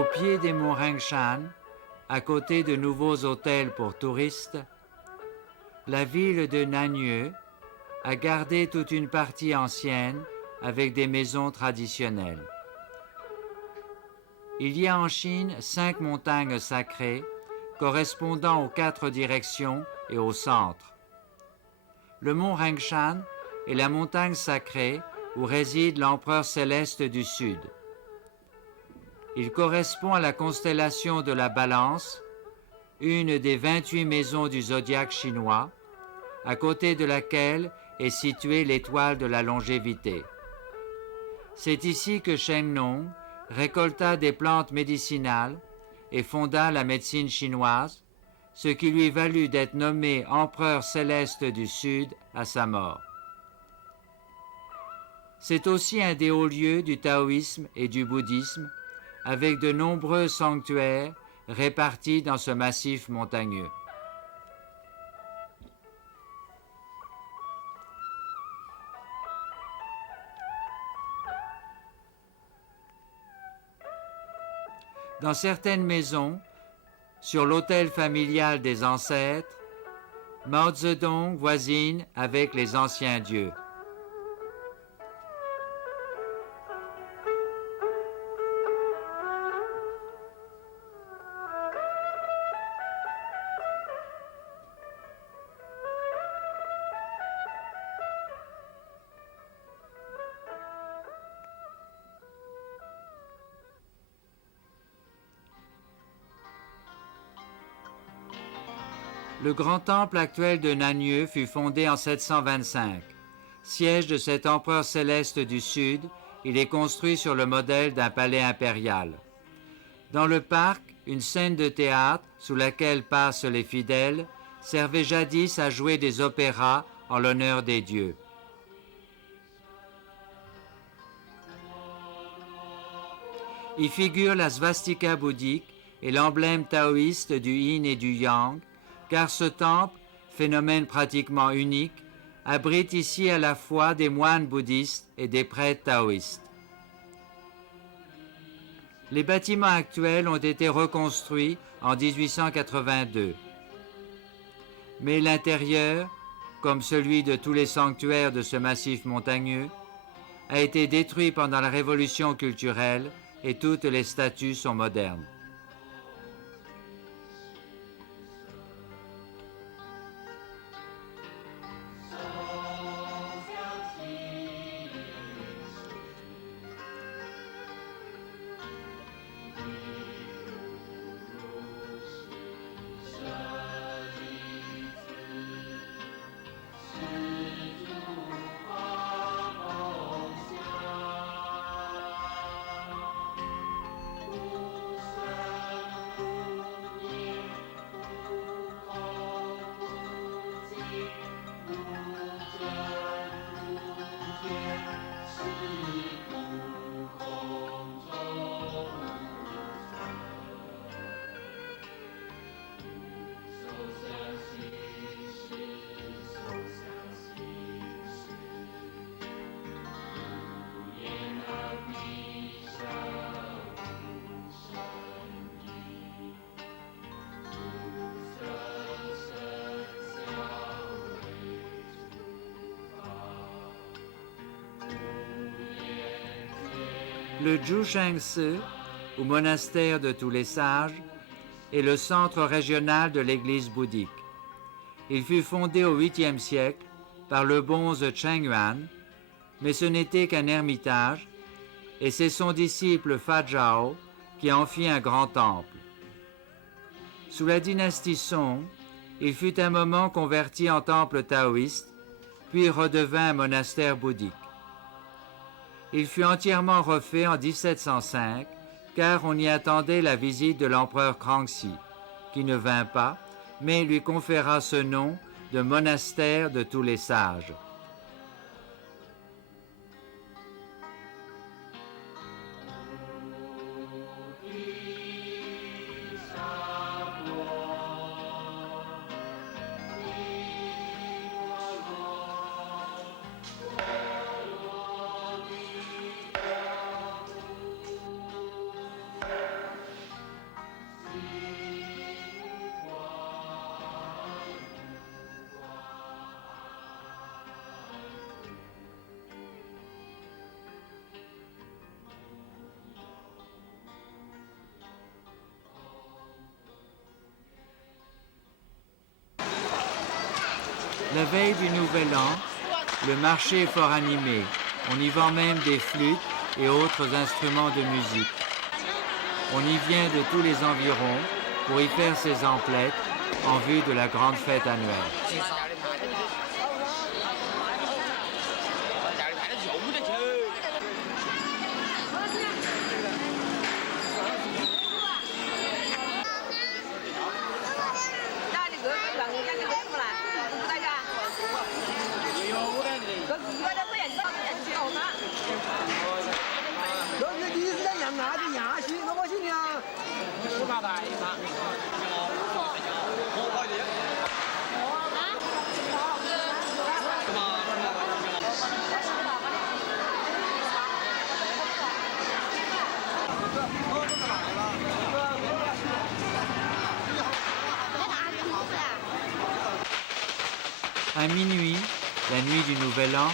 Au pied des monts Rengshan, à côté de nouveaux hôtels pour touristes, la ville de Nanyue a gardé toute une partie ancienne avec des maisons traditionnelles. Il y a en Chine 5 montagnes sacrées correspondant aux 4 directions et au centre. Le mont Rengshan est la montagne sacrée où réside l'empereur céleste du Sud. Il correspond à la constellation de la Balance, une des 28 maisons du zodiaque chinois, à côté de laquelle est située l'étoile de la longévité. C'est ici que Shen Nong récolta des plantes médicinales et fonda la médecine chinoise, ce qui lui valut d'être nommé empereur céleste du Sud à sa mort. C'est aussi un des hauts lieux du taoïsme et du bouddhisme, avec de nombreux sanctuaires répartis dans ce massif montagneux. Dans certaines maisons, sur l'autel familial des ancêtres, Mao Zedong voisine avec les anciens dieux. Le grand temple actuel de Nanyue fut fondé en 725. Siège de cet empereur céleste du Sud, il est construit sur le modèle d'un palais impérial. Dans le parc, une scène de théâtre sous laquelle passent les fidèles servait jadis à jouer des opéras en l'honneur des dieux. Y figure la svastika bouddhique et l'emblème taoïste du yin et du yang, car ce temple, phénomène pratiquement unique, abrite ici à la fois des moines bouddhistes et des prêtres taoïstes. Les bâtiments actuels ont été reconstruits en 1882. Mais l'intérieur, comme celui de tous les sanctuaires de ce massif montagneux, a été détruit pendant la révolution culturelle et toutes les statues sont modernes. Le Zhushengsi, ou monastère de tous les sages, est le centre régional de l'église bouddhique. Il fut fondé au 8e siècle par le bonze Chengyuan, mais ce n'était qu'un ermitage, et c'est son disciple Fa Zhao qui en fit un grand temple. Sous la dynastie Song, il fut un moment converti en temple taoïste, puis redevint un monastère bouddhique. Il fut entièrement refait en 1705, car on y attendait la visite de l'empereur Kangxi, qui ne vint pas, mais lui conféra ce nom de monastère de tous les sages. La veille du Nouvel An, le marché est fort animé. On y vend même des flûtes et autres instruments de musique. On y vient de tous les environs pour y faire ses emplettes en vue de la grande fête annuelle. À minuit, la nuit du Nouvel An,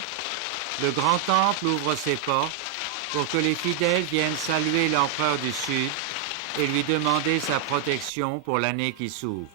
le grand temple ouvre ses portes pour que les fidèles viennent saluer l'empereur du Sud et lui demander sa protection pour l'année qui s'ouvre.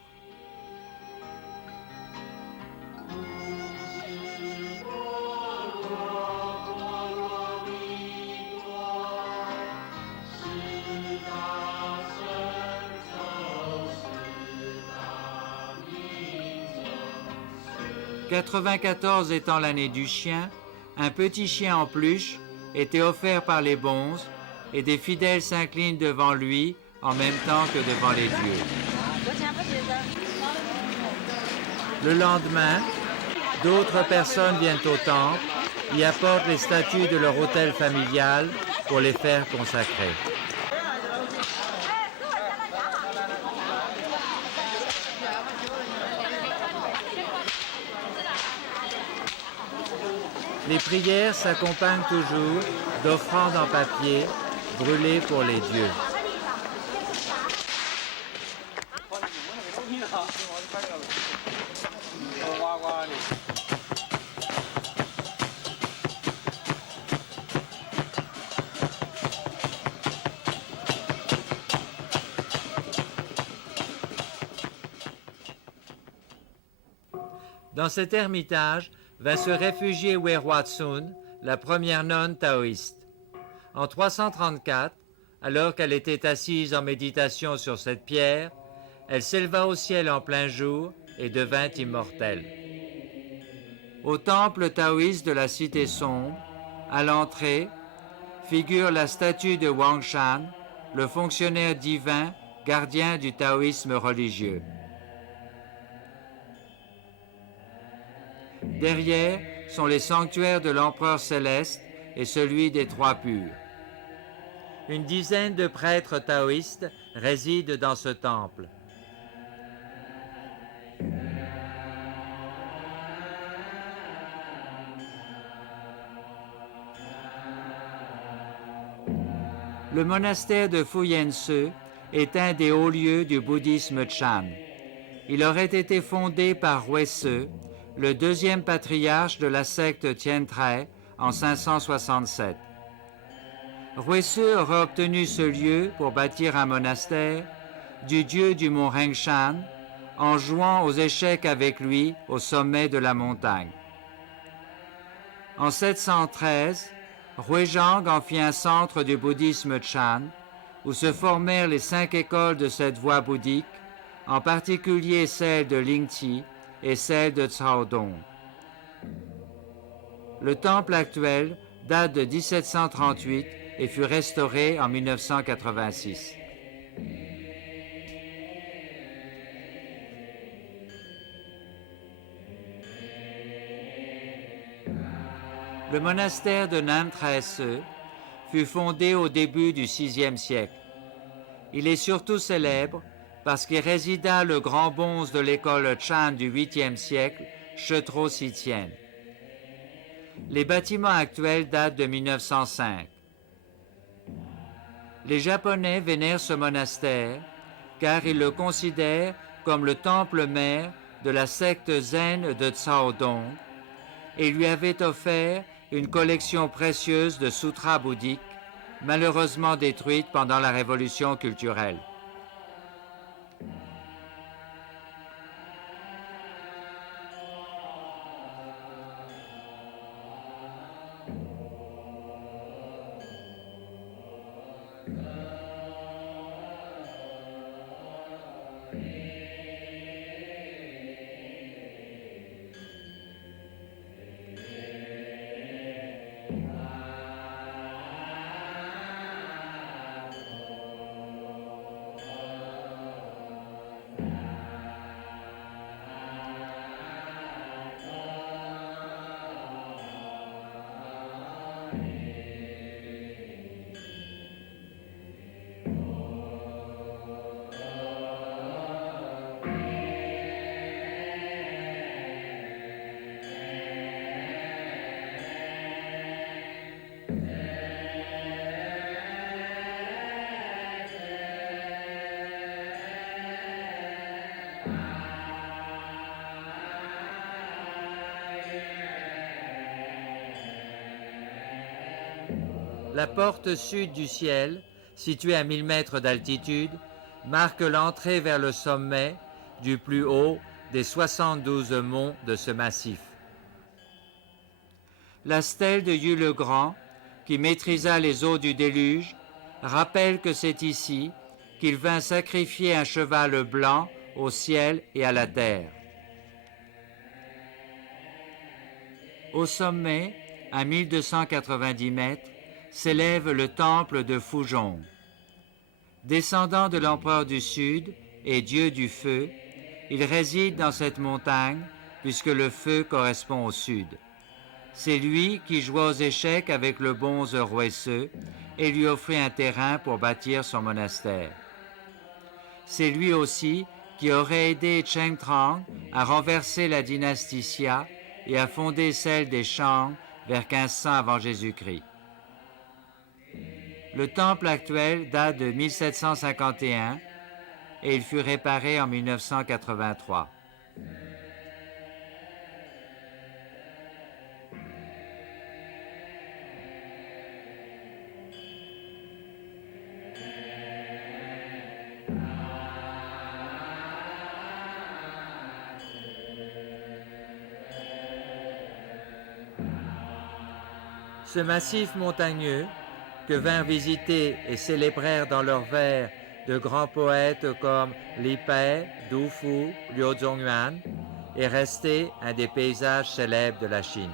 « 94 étant l'année du chien, un petit chien en peluche était offert par les bonzes et des fidèles s'inclinent devant lui en même temps que devant les dieux. Le lendemain, d'autres personnes viennent au temple, y apportent les statues de leur autel familial pour les faire consacrer. Les prières s'accompagnent toujours d'offrandes en papier brûlées pour les dieux. Dans cet ermitage va se réfugier Huerhuatzun, la première nonne taoïste. En 334, alors qu'elle était assise en méditation sur cette pierre, elle s'éleva au ciel en plein jour et devint immortelle. Au temple taoïste de la Cité Sombre, à l'entrée, figure la statue de Wangshan, le fonctionnaire divin, gardien du taoïsme religieux. Derrière sont les sanctuaires de l'empereur céleste et celui des trois purs. Une dizaine de prêtres taoïstes résident dans ce temple. Le monastère de Fuyense est un des hauts lieux du bouddhisme Chan. Il aurait été fondé par Huese, le deuxième patriarche de la secte Tiantai, en 567. Huese aurait obtenu ce lieu pour bâtir un monastère du dieu du mont Hengshan en jouant aux échecs avec lui au sommet de la montagne. En 713, Huizhang en fit un centre du bouddhisme Chan où se formèrent les 5 écoles de cette voie bouddhique, en particulier celle de Lingti et celle de Caodong. Le temple actuel date de 1738 et fut restauré en 1986. Le monastère de Nam Traese fut fondé au début du VIe siècle. Il est surtout célèbre parce qu'il résida le grand bonze de l'école Chan du 8e siècle, Chetro Sitien. Les bâtiments actuels datent de 1905. Les Japonais vénèrent ce monastère car ils le considèrent comme le temple mère de la secte zen de Caodong et lui avaient offert une collection précieuse de sutras bouddhiques, malheureusement détruite pendant la révolution culturelle. La porte sud du ciel, située à 1000 mètres d'altitude, marque l'entrée vers le sommet du plus haut des 72 monts de ce massif. La stèle de Hugh le Grand, qui maîtrisa les eaux du déluge, rappelle que c'est ici qu'il vint sacrifier un cheval blanc au ciel et à la terre. Au sommet, à 1290 mètres, s'élève le temple de Fujong. Descendant de l'empereur du Sud et dieu du feu, il réside dans cette montagne puisque le feu correspond au Sud. C'est lui qui joua aux échecs avec le bonze Ruiseu et lui offrit un terrain pour bâtir son monastère. C'est lui aussi qui aurait aidé Cheng Trang à renverser la dynastie Xia et à fonder celle des Shang vers 1500 avant Jésus-Christ. Le temple actuel date de 1751 et il fut réparé en 1983. Ce massif montagneux, que vinrent visiter et célébrèrent dans leurs vers de grands poètes comme Li Pai, Du Fu, Liu Zongyuan, est resté un des paysages célèbres de la Chine.